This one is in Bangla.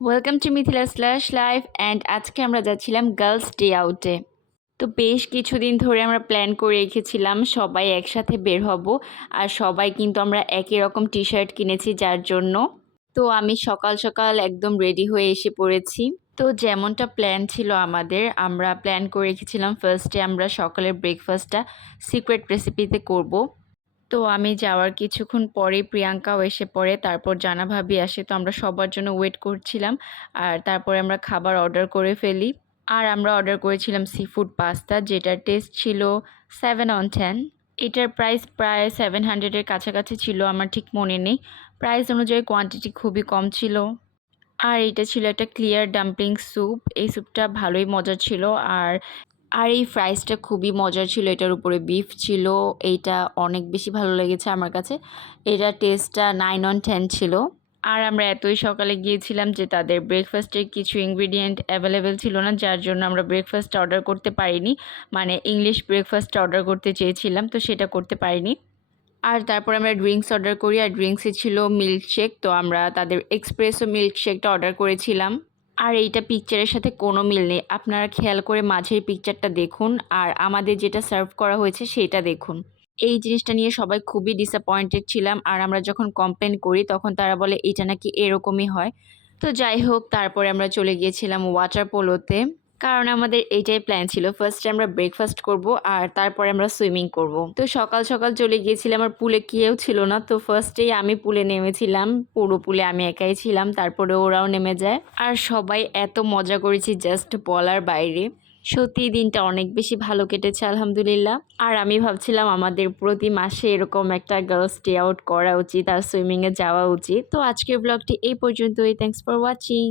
Welcome to Mithila slash life and আজকে আমরা যাচ্ছিলাম গার্লস ডে আউটে। তো বেশ কিছুদিন ধরে আমরা প্ল্যান করে রেখেছিলাম সবাই একসাথে বের হব। আর সবাই কিন্তু আমরা একই রকম টি শার্ট কিনেছি যার জন্য। তো আমি সকাল সকাল একদম রেডি হয়ে এসে পড়েছি। তো যেমনটা প্ল্যান ছিল আমাদের, আমরা প্ল্যান করে রেখেছিলাম ফার্স্টে আমরা সকালের ব্রেকফাস্টটা সিক্রেট রেসিপিতে করব। তো আমি যাওয়ার কিছুক্ষণ পরেই প্রিয়াঙ্কাও এসে পড়ে, তারপর জানা ভাবি আসে। তো আমরা সবার জন্য ওয়েট করছিলাম আর তারপরে আমরা খাবার অর্ডার করে ফেলি। আর আমরা অর্ডার করেছিলাম সি ফুড পাস্তা, যেটার টেস্ট ছিল 7/10। এটার প্রাইস প্রায় 700-এর কাছাকাছি ছিল, আমার ঠিক মনে নেই। প্রাইস অনুযায়ী কোয়ান্টিটি খুবই কম ছিল। আর এটা ছিল একটা ক্লিয়ার ডাম্পলিং স্যুপ। এই স্যুপটা ভালোই মজার ছিল। আর আর এই ফ্রাইসটা খুবই মজার ছিল, এটার উপরে বিফ ছিল। এইটা অনেক বেশি ভালো লেগেছে আমার কাছে। এটার টেস্টটা 9/10 ছিল। আর আমরা এতই সকালে গিয়েছিলাম যে তাদের ব্রেকফাস্টের কিছু ইনগ্রিডিয়েন্ট অ্যাভেলেবেল ছিল না, যার জন্য আমরা ব্রেকফাস্ট অর্ডার করতে পারিনি। মানে ইংলিশ ব্রেকফাস্ট অর্ডার করতে চেয়েছিলাম, তো সেটা করতে পারিনি। আর তারপর আমরা ড্রিঙ্কস অর্ডার করি, আর ড্রিঙ্কসে ছিল মিল্কশেক। তো আমরা তাদের এক্সপ্রেসো মিল্কশেকটা অর্ডার করেছিলাম। আর এইটা পিকচারের সাথে কোনো মিল নেই, আপনারা খেয়াল করে মাঝের পিকচারটা দেখুন আর আমাদের যেটা সার্ভ করা হয়েছে সেটা দেখুন। এই জিনিসটা নিয়ে সবাই খুবই ডিসঅ্যাপয়েন্টেড ছিলাম। আর আমরা যখন কমপ্লেন করি তখন তারা বলে এটা নাকি এরকমই হয়। তো যাই হোক, তারপরে আমরা চলে গিয়েছিলাম ওয়াটার পোলোতে। কারণ আমাদের এইটাই প্ল্যান ছিল, ফার্স্টে আমরা ব্রেকফাস্ট করব আর তারপরে আমরা সুইমিং করব। তো সকাল সকাল চলে গিয়েছিলাম, আর পুলে কেউ ছিল না। তো ফার্স্টেই আমি পুলে নেমেছিলাম, পুরো পুলে আমি একাই ছিলাম, তারপরে ওরাও নেমে যায়। আর সবাই এত মজা করেছি জাস্ট বলার বাইরে। সত্যি দিনটা অনেক বেশি ভালো কেটেছে আলহামদুলিল্লাহ। আর আমি ভাবছিলাম আমাদের প্রতি মাসে এরকম একটা গার্লস ডে আউট করা উচিত আর সুইমিংয়ে যাওয়া উচিত। তো আজকের ব্লগটি এই পর্যন্তই। Thanks for watching.